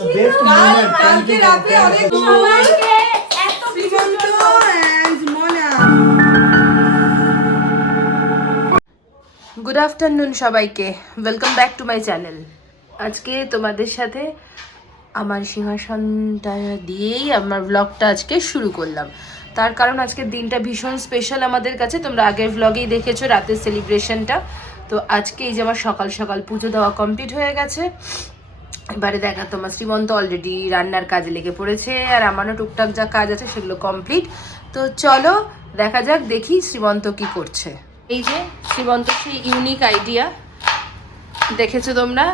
the best moment. Thank কালকে you, রাতে thank অনেক you. সবাইকে এত শ্রীমন্ত and মনা। গুড আফটারনুন সবাইকে, welcome back to my channel. আজকে তোমাদের সাথে আমার সিংহাসনটা দিয়েই আমার ব্লগটা আজকে শুরু করলাম। তার কারণ আজকের দিনটা ভীষণ স্পেশাল আমাদের কাছে। তোমরা আগের ব্লগেই দেখেছো রাতের সেলিব্রেশনটা। তো আজকে এই যে আমার সকাল সকাল পুজো দেওয়া কমপ্লিট হয়ে গেছে। এবারে দেখা তোমার শ্রীমন্ত অলরেডি রান্নার কাজে লেগে পড়েছে, আর আমারও টুকটাক যা কাজ আছে সেগুলো কমপ্লিট। তো চলো দেখা যাক, দেখি শ্রীমন্ত কি করছে। এই যে শ্রীমন্ত সেই ইউনিক আইডিয়া দেখেছো তোমরা,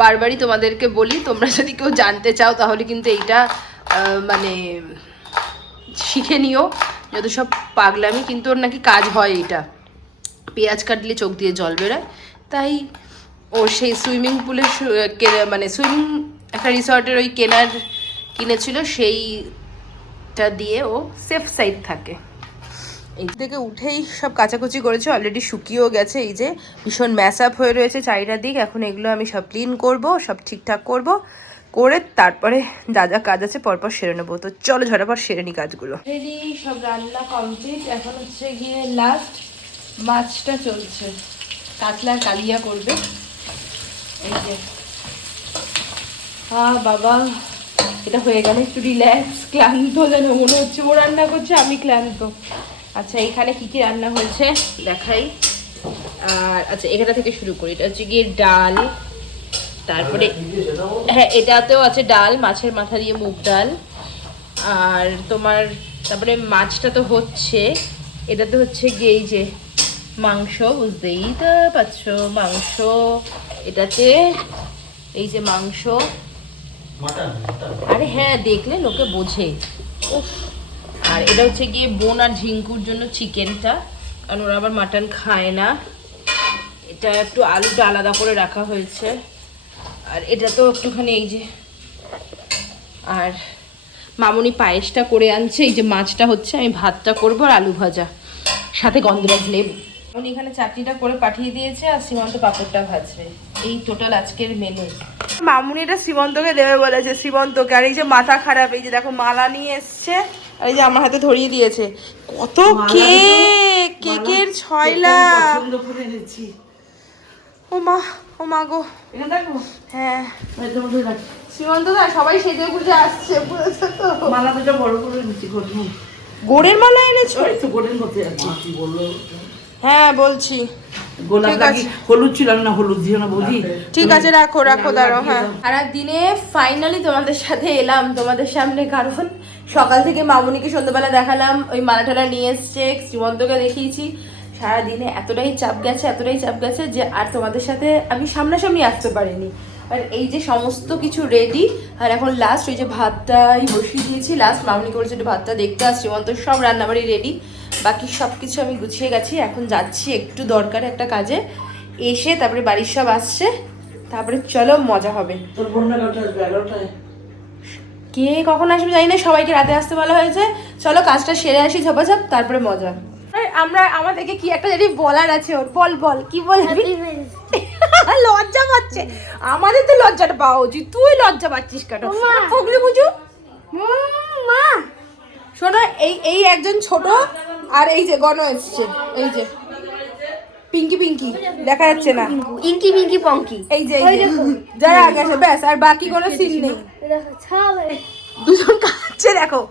বারবারই তোমাদেরকে বলি, তোমরা যদি কেউ জানতে চাও তাহলে কিন্তু এইটা মানে শিখে নিও। যত সব পাগলামি, কিন্তু ওর নাকি কাজ হয় এইটা। পেঁয়াজ কাটলে চোখ দিয়ে জল বেরোয়, তাই ও সেই সুইমিং পুলে মানে সুইমিং একটা রিসর্টের ওই কিনেছিল, সেইটা দিয়ে ও সেফ সাইড থাকে। এই থেকে উঠেই সব কাচাকুচি করেছে, অলরেডি শুকিয়েও গেছে। এই যে ভীষণ ম্যাশ আপ হয়ে রয়েছে চারিটা দিক। এখন এগুলো আমি সব ক্লিন করব, সব ঠিকঠাক করব, করে তারপরে যা যা কাজ আছে পরপর সেরে নেবো। তো চলো ঝটাপট সেরে নি কাজগুলো। রেডি, সব রান্না কমপ্লিট। এখন হচ্ছে গিয়ে লাস্ট মাছটা চলছে, কাতলা কালিয়া করবে। এই যে বাবা, এটা হয়ে গেলে একটু রিল্যাক্স। ক্লান্ত যেন মনে হচ্ছে, ও রান্না করছে আমি ক্লান্ত। আচ্ছা এখানে কি কি রান্না হয়েছে দেখাই। আর আচ্ছা এখানে থেকে শুরু করি। এটা হচ্ছে গিয়ে ডাল, তারপরে হ্যাঁ এটাতেও আছে ডাল, মাছের মাথা দিয়ে মুগ ডাল। আর তোমার তারপরে মাছটা তো হচ্ছে, এটাতে হচ্ছে গিয়ে এই যে মাংস, বুঝতেই তো পারছো মাংস। এটাতে এই যে মাংস, আরে হ্যাঁ দেখলে লোকে বোঝে। উফ। আর এটা হচ্ছে গিয়ে বোন আর ঝিঙ্কুর জন্য চিকেনটা, কারণ ওরা আবার মাটন খায় না। এটা একটু আলুটা আলাদা করে রাখা হয়েছে। আর এটা তো একটুখানি এই যে, আর মামুনি পায়েসটা করে আনছে। এই যে মাছটা হচ্ছে, আমি ভাতটা করবো আর আলু ভাজা, সাথে গন্ধরাজ লেবু। মামুনি এখানে চাটনিটা করে পাঠিয়ে দিয়েছে, আর শ্রীমন্ত পাঁপড়টা ভাজবে। এই টোটাল আজকের মেনু। মামুনি এটা শ্রীমন্তকে দেবে বলেছে, শ্রীমন্তকে। আর এই যে মাথা খারাপ, এই যে দেখো মালা নিয়ে এসছে, আর এই যে আমার হাতে ধরিয়ে দিয়েছে কত কেক, কেকের ছয়লা। ও মা, ও মা গো, হ্যাঁ শ্রীমন্ত দা সবাই সেজে গুজে আসছে, বুঝেছো তো। মালা দুটো বড় করে নিচ্ছি, গোড়ের মালা এনেছো? তো গোড়ের মধ্যে আছে। হ্যাঁ বলছি, গোলাপ ঠিক লাগি, আছে। হলুদ ছিল না, হলুদ দিও না বৌদি। ঠিক আছে রাখো রাখো, দাঁড়াও। হ্যাঁ সারা দিনে ফাইনালি তোমাদের সাথে এলাম, তোমাদের সামনে। কারণ সকাল থেকে মামুনিকে সন্ধ্যাবেলা দেখালাম, ওই মালা টালা নিয়ে এসছে, শ্রীমন্তকে দেখিয়েছি। সারাদিনে এতটাই চাপ গেছে যে আর তোমাদের সাথে আমি সামনাসামনি আসতে পারিনি। আর এই যে সমস্ত কিছু রেডি, আর এখন লাস্ট ওই যে ভাতটাই বসিয়ে দিয়েছি। লাস্ট মামুনি করেছে একটু ভাতটা দেখতে, আর শ্রীমন্ত সব রান্নাবাড়ি রেডি। বাকি সব কিছু আমি গুছিয়ে গেছি। এখন যাচ্ছি একটু দরকার একটা কাজে, এসে তারপরে বাড়ির সব আসছে, তারপরে চলো মজা হবে। তোর বোনরা কটা আসবে? 11টায়। কে কখন আসবে জানি না, সবাইকে রাতে আসতে বলা হয়েছে। চলো কাজটা সেরে আসি ঝপাঝপ, তারপরে মজা। আমরা আমাদেরকে কি একটা জানি বলার আছে ওর, বল বল কি বলবি। লজ্জা পাচ্ছে, আমাদের তো লজ্জাটা পাওয়া উচিত, তুই লজ্জা পাচ্ছিস কেন? পগলি বুঝু মা। শোনো, এই একজন ছোট, আর এই যে গণ এসছে, এই যে পিঙ্কি পিঙ্কি দেখা যাচ্ছে না, ইঙ্কি পিঙ্কি পঙ্কি। এই যে যারা আগে আসে ব্যাস, আর বাকি কোনো সিন নেই। দুজন কাছে দেখো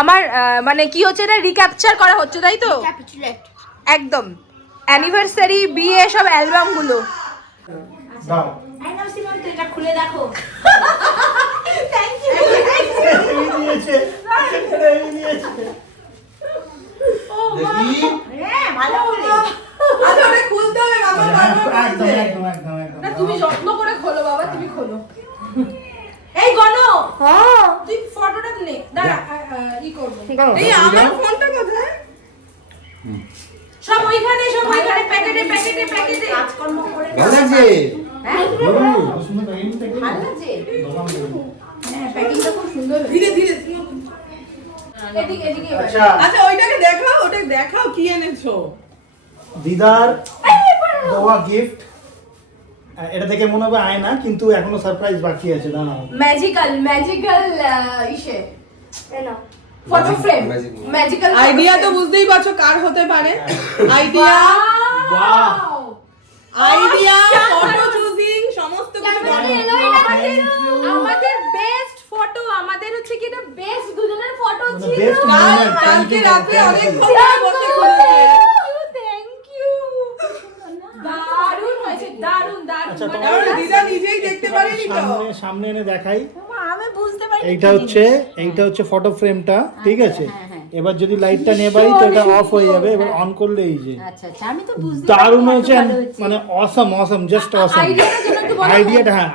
আমার মানে কি হচ্ছে, এটা রিক্যাপচার করা হচ্ছে তাই তো, একদম অ্যানিভার্সারি, বিয়ে, সব অ্যালবাম গুলো। দাও। এটা খুলে দেখো। Thank you. এই নিয়েছে, এই নিয়েছে। দেখি। হ্যাঁ ভালো করে। আচ্ছা ওটা খুলতে হবে বাবা, একদম একদম একদম একদম। না তুমি যত্ন করে খোলো বাবা, তুমি খোলো। এই গণ, হ্যাঁ তুই ফটোটা নে, দাঁড়া ই করব। এই আমার ফোনটা কোথায়? সব ওইখানে প্যাকেটে কাজকর্ম করে ভালো লাগছে। হ্যাঁ সুন্দর প্যাকেজিং থেকে। ভালো লাগছে। হ্যাঁ প্যাকিংটা খুব সুন্দর। ধীরে ধীরে এদিকে এবার। আচ্ছা, আচ্ছা ওইটাকে দেখাও, ওটাকে দেখাও কি এনেছো। দিদার দেওয়া গিফট, এটা দেখে মনে হবে আয়না, কিন্তু এখনো সারপ্রাইজ বাকি আছে। দাঁড়াও, ম্যাজিক্যাল ইসে ফটো ফ্রেম, ম্যাজিক্যাল আইডিয়া তো বুঝতেই পারছো কার হতে পারে। আইডিয়া আইডিয়া ফটো চুজিং সমস্ত কিছু আমাদের বেস্ট ফটো, আমাদের হচ্ছে কি এটা বেস্ট দুজনের ফটো ছিল। best moment, thank কালকে you, রাতে thank you. অনেক সময় বসে খুঁজেছে। থ্যাংক ইউ, দারুণ হয়েছে, দারুণ দারুণ। আচ্ছা, মানে তোমার কারণ দিদা নিজেই দেখতে পারেনি তো। সামনে এনে দেখাই। আমি বুঝতে পারি এইটা হচ্ছে ফটো ফ্রেমটা, ঠিক আছে? এবার যদি লাইটটা নেবাই তো এটা অফ হয়ে যাবে, এবার অন করলে এই যে আচ্ছা আচ্ছা আমি তো বুঝতে দারুণ হয়েছে, মানে অসম জাস্ট অসম। আইডিয়াটা যেন একটু বলো।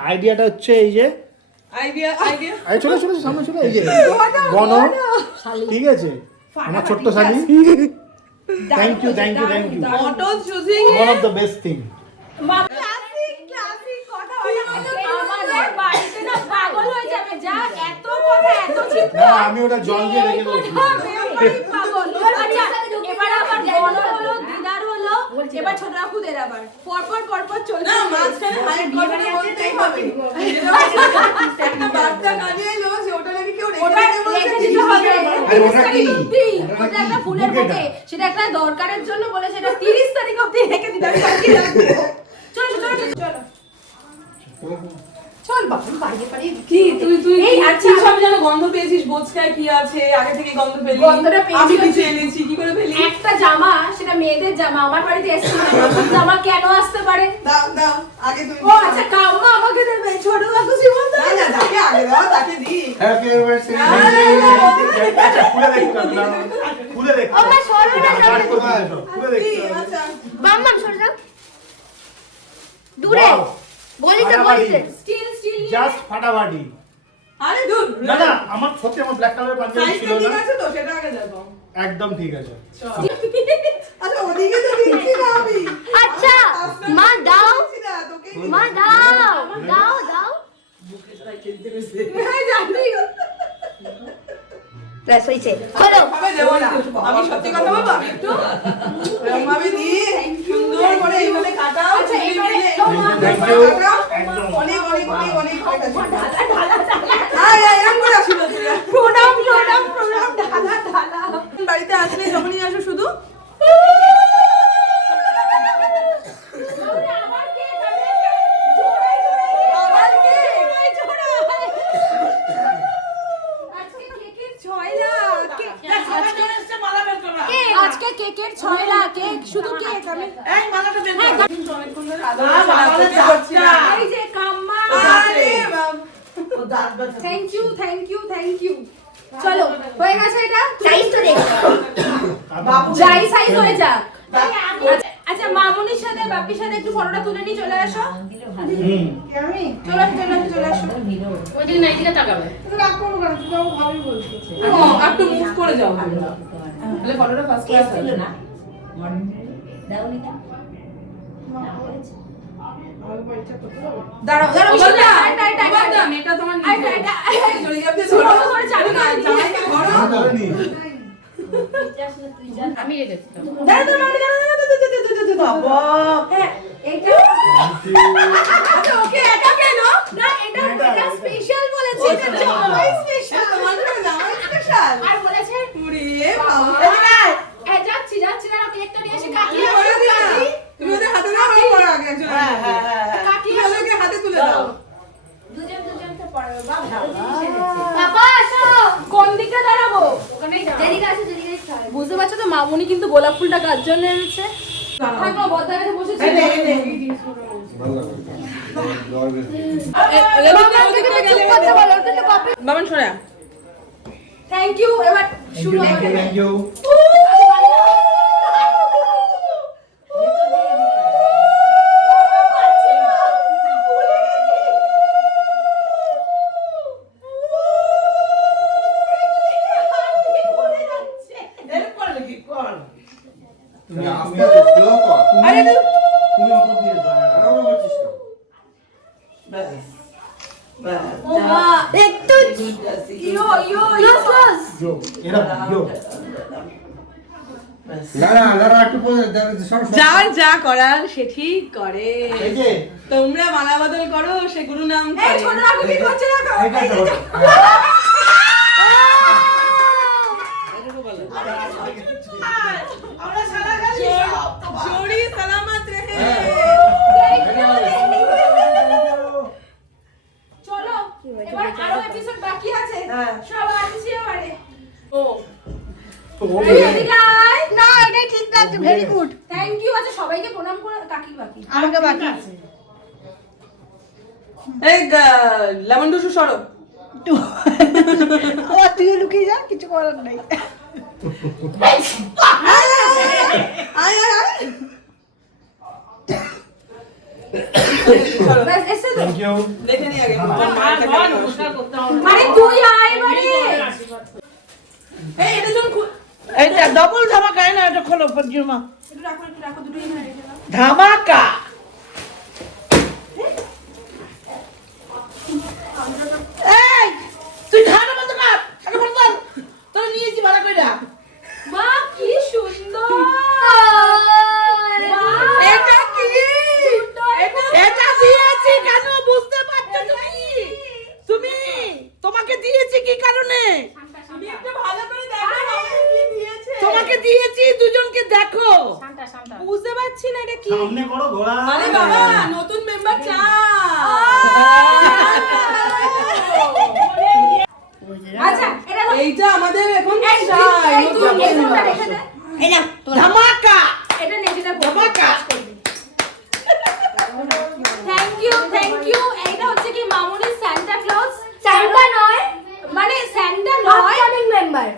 আইডিয়াটা হচ্ছে এই যে, আইডিয়া এই চলে সামনে চলে, এই যে বন, ঠিক আছে? আমার ছোট্ট শালি। Thank you photo choosing one of the best thing. Classic কথা বলে আমাদের বাড়িতে না পাগল হয়ে যাবে, যা এত কথা এত চিন্তা। না, আমি ওটা জল দিয়ে রেখে দেবো। পাগল। আচ্ছা, এবার আবার বড় হলো, দিদার হলো, এবার ছোট আপুদের আবার পরপর চলছে। না মাঝখানে হাইট কথা বলতেই হবে। একটা বাচ্চা কাজে এলো সে ওটা নাকি কেউ ওটা রেখে বলছে রেখে দিতে হবে। আরে ওটা কি? ওটা একটা ফুলের বুকেটা। বুকে, সেটা একটা দরকারের জন্য বলে সেটা 30 তারিখ অবধি রেখে দিতে হবে। চলো চল বাবা, পারি কি তুই এই আচ্ছা, সব যেন গন্ধ পেয়েছিস, বোচকায় কি আছে আগে থেকে গন্ধ পেলি? গন্ধটা পেয়েছি আমি হচ্ছে- কিছু এনেছি, কি করে পেলি? একটা জামা, সেটা মেয়েদের জামা, আমার বাড়িতে এসেছিল, নতুন জামা কেন আসতে পারে? দাও আগে তুমি ও আচ্ছা, কাম্মা আমাকে দেবে, ছোট কাকু সীমন্ত না না তাকে আগে দাও, তাকে দি। Happy anniversary. আচ্ছা, খুলে দেখো না, খুলে দেখো। ও মা, সরো না, এটা আবার করে দিও, খুলে দি, দেখো। আচ্ছা মাম্মা সরে যাও দূরে Wow! গলিতে স্টিল জাস্ট ফাটাফাটি। আরে দূর না আমার সত্যি আমার ব্ল্যাক কালারের পাঞ্জাবি সাইজ ছিল ঠিক না, আছে তো সেটা আগে দেখো। একদম ঠিক আছে। আচ্ছা ওদিকে তো দিচ্ছি না আমি। আচ্ছা মা দাও দিচ্ছি না তোকে। মা দাও দাও দাও হ্যাঁ জানি। ব্যাস হইছে খোলো ভাবে দেবো না। আমি সত্যি কথা বলবো, আমি একটু এরকম ভাবে দি, সুন্দর করে এইভাবে কাটাও। আচ্ছা, এবারে Thank you. কাটাও। অনেক হয়ে গেছে। আয় এরকম করে আসিস না তুই। প্রণাম ঢালা। বাড়িতে আসলে যখনই আসো শুধু আজকে কেকের 6 লাখ, কেক শুধু কেক। আমি এই মালাটা বের হ্যাঁ, কর। কিন্তু অনেকক্ষণ ধরে আদর করছি না। এই যে কাম্মা, আরে বাবা। Thank you. চলো হয়ে গেছে, এটা সাইজ তো দেখ যাই সাইজ হয়ে যাক। আচ্ছা, মামুনির সাথে বাপির সাথে একটু ফটোটা তুলে নিয়ে চলে আসো। চলে আসো। ওইদিকে না, এদিকে তাকাবে। একটু মুভ করে যাও তাহলে ফটোটা ফার্স্ট ক্লাস হবে না। দাঁড়াও এটা তোমার এটা চলে যাবে ধরো, ধরো, চাবি করে দিই। জামাইকে ধরো। আমি ধরেনি। আমি রেখেছি তো। বাবা হ্যাঁ, এটা আচ্ছা, ওকে এটা কেন? না, এটা স্পেশাল বলেছে, এটা জামাই স্পেশাল। তোমার জন্য জামাই স্পেশাল। আর বলেছে ওরে বাবা যাচ্ছি না, কেকটা নিয়ে এসে তুমি কাটিয়ে করে দিও না। তুমি ওদের হাতে দাও, আমি পরে আগে একজন কাটিয়ে তুমি ওদেরকে হাতে তুলে দাও। দুজনকে পড়াবো। বাবা, পাপা আসো কোন দিকে দাঁড়াবো? ওখানেই দাঁড়াও। যেদিকে আসো যেদিকে বুঝতে পারছো তো, মামুনি কিন্তু গোলাপ ফুলটা কার জন্য এনেছে? থাকো, বদ্দা কাছে বসেছি। বামন সরা থ্যাংক ইউ। এবার শুরু Thank you, হবে। thank you. আরে তুমি উপর দিয়ে যাও। একটু ইয়ো Yo, এরা yo. যার যা করার সে ঠিক করে। এই যে তোমরা মালা বদল করো, সে গুরু নাম করে। जोड़ी सलामत रहे। চলো এবার আরো এপিসোড বাকি আছে, সব আসছে আমারে। ও না এটাই ঠিক লাগছে, ভেরি গুড। Thank you. আচ্ছা সবাইকে প্রণাম করে কাকি বাকি আমাকে বাকি আছে। এই লেমন টুসু সরো। ও তুই লুকিয়ে যা, কিছু করার নাই। আয় আয় আয়। ব্যাস এসে তো। Thank you. দেখে নি আগে। মানে তুই আয় এবারে। এই এটা যখন এইটা ডবল ধামাকা না, এটা খোলো পর্যমা একটু রাখো দুটো এখানে রেখে দাও। ধামাকা। এই তুই ধানা বন্ধ কর, আগে বন্ধ কর। তোর নিয়েছি ভাড়া কইরা। মা কি সুন্দর। এটা কি? এটা দিয়েছি কেন বুঝতে পারছো তুমি? তুমি তোমাকে দিয়েছি কি কারণে? আমি একটা ভালো করে দেখো কি দিয়েছে। তোমাকে দিয়েছি, দুজনকে দেখো। শান্তা শান্তা বুঝতে পারছি না এটা কি। সামনে করো ঘোড়া। আরে বাবা নতুন মেম্বার চা। আচ্ছা এটা দাও। এইটা আমাদের এখন এই চা। তুই এই ফোনটা রেখে দে। এই নাও তোর। ধামাকা এটা নেটিটা ধামাকা। Thank you. এইটা হচ্ছে কি মামুনির সান্টা ক্লজ। সান্টা নয়, মানে সান্টা নয়, আপকামিং মেম্বার।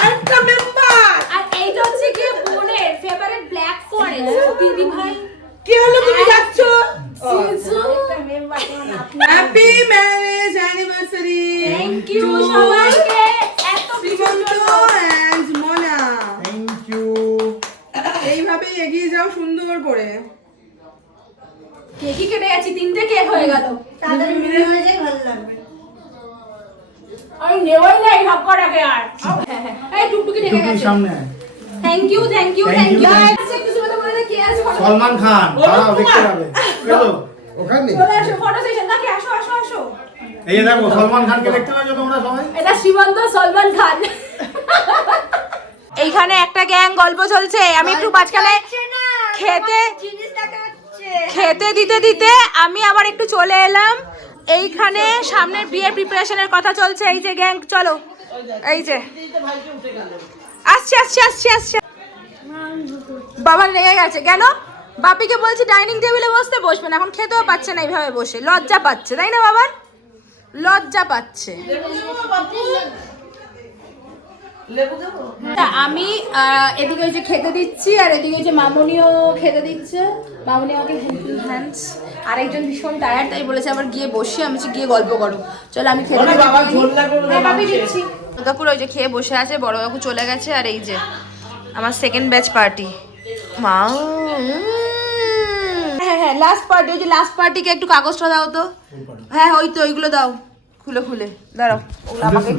আরেকটা মেম্বার। আর এইটা হচ্ছে কি বোনের ফেভারিট ব্ল্যাক ফরেস্ট দিদি ভাই কি হলো তুমি যাচ্ছ? Siju. Happy marriage anniversary. Thank you সবাইকে এত Shrimanta and Mona. Thank you. এইভাবে এগিয়ে যাও সুন্দর করে। কেকই কেটে গেছি, 3টে কেক হয়ে গেল। তাড়াতাড়ি মিলে হয়ে যায়, ভালো লাগবে। আমি নেওয়াই নাই সব কটাকে আর। এই টুকটুকি ঢেকে টুকটুকি গেছে। সামনে। Thank you. Thank you, thank you. thank you. আচ্ছা কিছু কথা বলে দে, কে আছে ফটো? সলমান খান। দাঁড়াও দেখতে যাবে। চলো। ওখানে। চলে আসো ফটো সেশন। কাকি আসো আসো আসো। এই যে দেখো সলমান খানকে দেখতে পাচ্ছ তোমরা সবাই? এটা শ্রীমন্ত সলমান খান। এইখানে একটা গ্যাং গল্প চলছে, আমি একটু মাঝখানে খেতে জিনিস দেখাচ্ছে। খেতে দিতে দিতে আমি আবার একটু চলে এলাম। এইখানে সামনের বিয়ের প্রিপারেশনের কথা চলছে। এই যে গ্যাং চলো, এই যে আসছে আসছে আসছে আসছে। বাবা রেগে গেছে কেন? বাপিকে বলছি ডাইনিং টেবিলে বসতে, বসবে না। এখন খেতেও পাচ্ছে না এইভাবে বসে, লজ্জা পাচ্ছে তাই না বাবা? লজ্জা পাচ্ছে। তা আমি এদিকে ওই যে খেতে দিচ্ছি, আর এদিকে ওই যে মামুনিও খেতে দিচ্ছে। মামুনি আমাকে হেল্পিং হ্যান্ডস। আরেকজন ভীষণ টায়ার্ড, তাই বলেছে আবার গিয়ে বসে। আমি বলছি গিয়ে গল্প করো। চলো আমি খেতে দিচ্ছি। দুর্গাপুর ওই যে খেয়ে বসে আছে, বড় কাকু চলে গেছে। আর এই যে আমার সেকেন্ড ব্যাচ পার্টি। মা হ্যাঁ লাস্ট পার্টি। ওই যে লাস্ট পার্টিকে একটু কাগজটা দাও তো। হ্যাঁ ওই তো ওইগুলো দাও, খুলে খুলে দাঁড়াও। ওগুলো আমাকে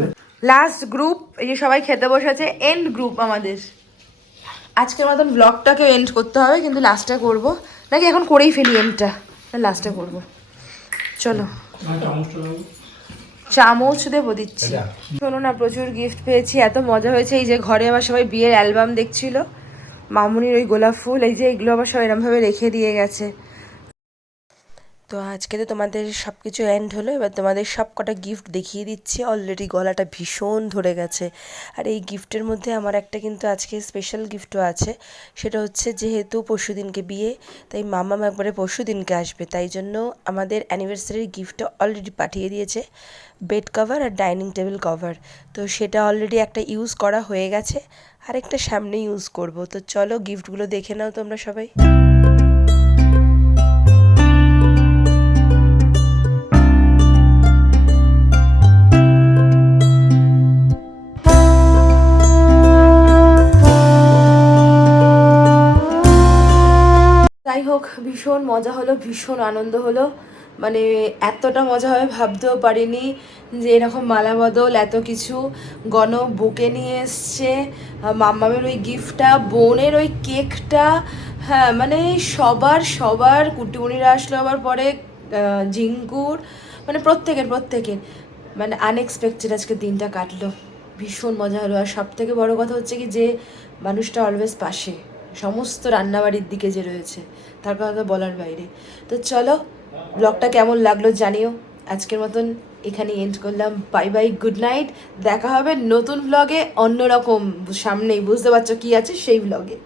লাস্ট গ্রুপ। এই যে সবাই খেতে বসেছে, এন্ড গ্রুপ আমাদের। আজকের মতন ব্লগটাকে এন্ড করতে হবে, কিন্তু লাস্টে করব নাকি এখন করেই ফেলি এন্ডটা? লাস্টে করব। চলো চামচ দেবো, দিচ্ছি। শোনো না, প্রচুর গিফট পেয়েছি, এত মজা হয়েছে। এই যে ঘরে আবার সবাই বিয়ের অ্যালবাম দেখছিল। মামুনির ওই গোলাপ ফুল, এই যে এগুলো আবার সব এরমভাবে রেখে দিয়ে গেছে। তো আজকে তো তোমাদের সব কিছু এন্ড হলো, এবার তোমাদের সব কটা গিফট দেখিয়ে দিচ্ছি। অলরেডি গলাটা ভীষণ ধরে গেছে। আর এই গিফটের মধ্যে আমার একটা কিন্তু আজকে স্পেশাল গিফটও আছে। সেটা হচ্ছে যেহেতু পরশুদিনকে বিয়ে, তাই মামাম একবারে পরশুদিনকে আসবে, তাই জন্য আমাদের অ্যানিভার্সারির গিফটটা অলরেডি পাঠিয়ে দিয়েছে, বেড কভার আর ডাইনিং টেবিল কভার। তো সেটা অলরেডি একটা ইউজ করা হয়ে গেছে, আর একটা সামনে ইউজ করব। তো চলো গিফটগুলো দেখে নাও তোমরা সবাই। যাই হোক, ভীষণ মজা হলো, ভীষণ আনন্দ হলো। মানে এতটা মজা হবে ভাবতেও পারিনি যে এরকম মালা বদল এত কিছু। গণ বুকে নিয়ে এসছে, মাম্মামের ওই গিফটটা, বোনের ওই কেকটা, হ্যাঁ মানে সবার কুটিমুনিরা আসলো, আবার পরে জিঙ্কুর, মানে প্রত্যেকের মানে আনএক্সপেক্টেড আজকে দিনটা কাটলো, ভীষণ মজা হলো। আর সব থেকে বড়ো কথা হচ্ছে কি যে মানুষটা অলওয়েজ পাশে, সমস্ত রান্নাবাড়ির দিকে যে রয়েছে, তার কথা তো বলার বাইরে। তো চলো, ব্লগটা কেমন লাগলো জানিও। আজকের মতন এখানে এন্ড করলাম, বাই বাই, গুড নাইট। দেখা হবে নতুন ব্লগে, অন্যরকম, সামনেই বুঝতে পারছো কি আছে সেই ব্লগে।